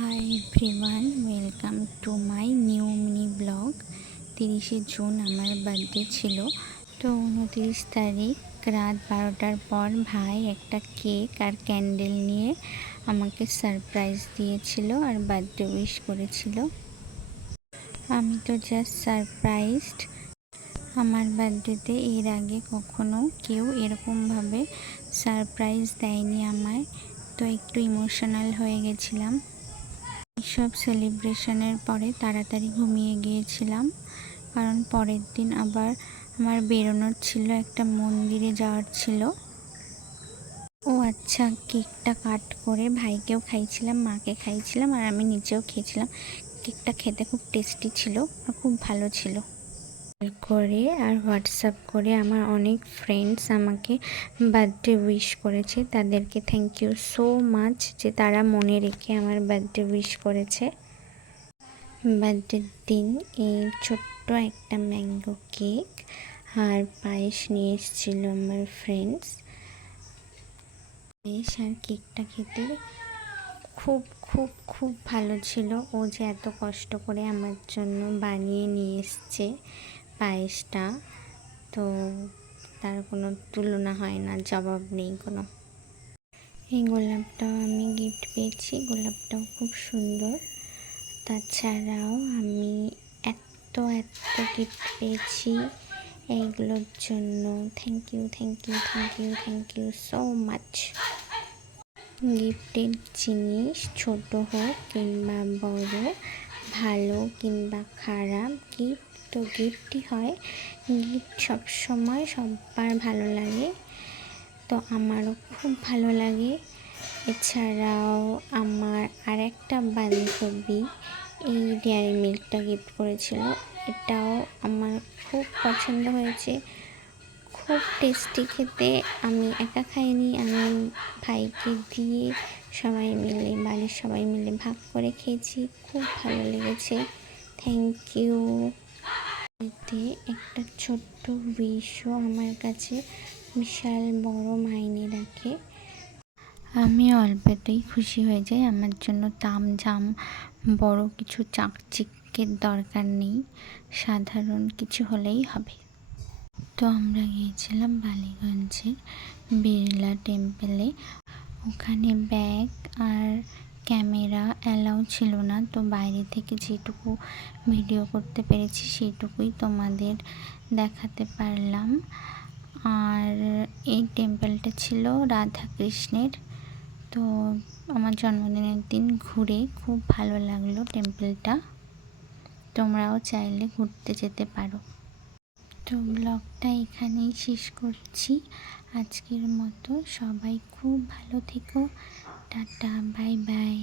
High everyone, welcome to my new mini blog. 30শে June আমার birthday ছিল। তো 29 তারিখ রাত 12টার পর ভাই একটা কেক আর ক্যান্ডেল নিয়ে আমাকে সারপ্রাইজ দিয়েছিল আর বার্থডে উইশ করেছিল। আমি তো জাস্ট সারপ্রাইজড। আমার বার্থডেতে এর আগে কখনো কেউ এরকমভাবে সারপ্রাইজ দেয়নি আমায়, তো একটু ইমোশনাল হয়ে গেছিলাম। সব সেলিব্রেশনের পরে তাড়াতাড়ি ঘুমিয়ে গিয়েছিলাম, কারণ পরের দিন আবার আমার বেরোনোর ছিল, একটা মন্দিরে যাওয়ার ছিল। ও আচ্ছা, কেকটা কাট করে ভাইকেও খাইছিলাম, মাকে খাইছিলাম আর আমি নিজেও খেয়েছিলাম। কেকটা খেতে খুব টেস্টি ছিল আর খুব ভালো ছিল। করে আর হোয়াটসঅ্যাপ করে আমার অনেক ফ্রেন্ডস আমাকে বার্থডে উইশ করেছে, তাদেরকে থ্যাংক ইউ সো মাচ যে তারা মনে রেখে আমার বার্থডে উইশ করেছে। বার্থডের দিন এই ছোট্ট একটা ম্যাঙ্গো কেক আর পায়েস নিয়ে এসেছিল আমার ফ্রেন্ডস। পায়েস আর কেকটা খেতে খুব খুব খুব ভালো ছিল। ও যে এত কষ্ট করে আমার জন্য বানিয়ে নিয়ে এসছে পায়েসটা, তো তার কোনো তুলনা হয় না, জবাব নেই কোনো। এই গোলাপটাও আমি গিফট পেয়েছি, গোলাপটাও খুব সুন্দর। তাছাড়াও আমি এত গিফট পেয়েছি এইগুলোর জন্য thank you thank you thank you thank you so much. গিফটের জিনিস ছোট হোক কিংবা বড়, ভালো কিংবা খারাপ, গিফট তো গিফটই হয়। গিফট সবসময় সবার ভালো লাগে, তো আমারও খুব ভালো লাগে। এছাড়াও আমার আরেকটা বান্ধবী এই ডেয়ারি মিল্কটা গিফট করেছিল, এটাও আমার খুব পছন্দ হয়েছে, খুব টেস্টি খেতে। আমি একা খাইনি, আমি ভাইকে দিয়ে সবাই মিলে, বাড়ির সবাই মিলে ভাগ করে খেয়েছি, খুব ভালো লেগেছে। Thank you. এতে একটা ছোট্ট উইশও আমার কাছে বিশাল বড় মাইনে রাখে। আমি অল্পতেই খুশি হয়ে যাই, আমার জন্য তামঝাম বড় কিছু চাকচিক্যের দরকার নেই, সাধারণ কিছু হলেই হবে। তো আমরা গিয়েছিলাম বালিগঞ্জের বিড়লা টেম্পলে। ওখানে ব্যাগ আর ক্যামেরা অ্যালাউ ছিল না, তো বাইরে থেকে যেটুকু ভিডিও করতে পেরেছি সেটুকুই তোমাদের দেখাতে পারলাম। আর এই টেম্পলটা ছিল রাধা কৃষ্ণের। তো আমার জন্মদিনের দিন ঘুরে খুব ভালো লাগলো টেম্পলটা, তোমরাও চাইলে ঘুরতে যেতে পারো। তো ব্লগটা এখানেই শেষ করছি আজকের মতো। সবাই খুব ভালো থেকো, টাটা, বাই বাই।